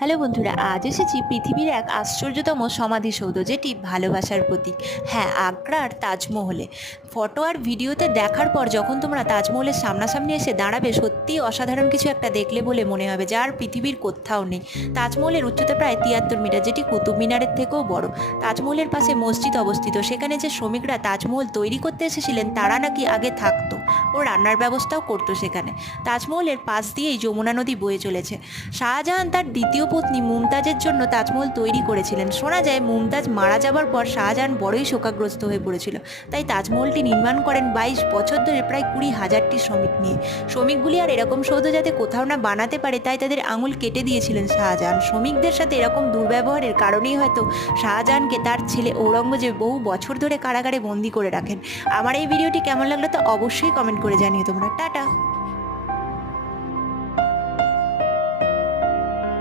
Hello বন্ধুরা, আজ এসেছি পৃথিবীর এক আশ্চর্যতম সমাধিসৌধ, যেটি ভালোবাসার প্রতীক। হ্যাঁ, আগ্রার তাজমহলে। ফটো আর ভিডিওতে দেখার পর যখন তোমরা তাজমহলের সামনাসামনি এসে দাঁড়াবে, সত্যিই অসাধারণ কিছু একটা দেখলে বলে মনে হবে, যার পৃথিবীর কোথাও নেই। তাজমহলের উচ্চতা প্রায় 73 মিটার, যেটি কুতুব মিনারের থেকেও বড়। তাজমহলের পাশে মসজিদ অবস্থিত। সেখানে যে শ্রমিকরা তাজমহল তৈরি করতে এসেছিলেন, তারা নাকি আগে থাকতো ও রান্নার ব্যবস্থাও করতো সেখানে। তাজমহলের পাশ দিয়েই যমুনা নদী বয়ে চলেছে। শাহজাহান তার দ্বিতীয় পত্নী মুমতাজের জন্য তাজমহল তৈরি করেছিলেন। শোনা যায় মুমতাজ মারা যাবার পর শাহজাহান বড়ই শোকাগ্রস্ত হয়ে পড়েছিল, তাই তাজমহলটি নির্মাণ করেন 22 বছর ধরে প্রায় 20,000টি শ্রমিক নিয়ে। শ্রমিকগুলি আর এরকম সৌধ যাতে কোথাও না বানাতে পারে, তাই তাদের আঙুল কেটে দিয়েছিলেন শাহজাহান। শ্রমিকদের সাথে এরকম দুর্ব্যবহারের কারণেই হয়তো শাহজাহানকে তার ছেলে ঔরঙ্গজেব বহু বছর ধরে কারাগারে বন্দি করে রাখেন। আমার এই ভিডিওটি কেমন লাগলো তা অবশ্যই কমেন্ট করে জানিয়ে তোমরা। টাটা।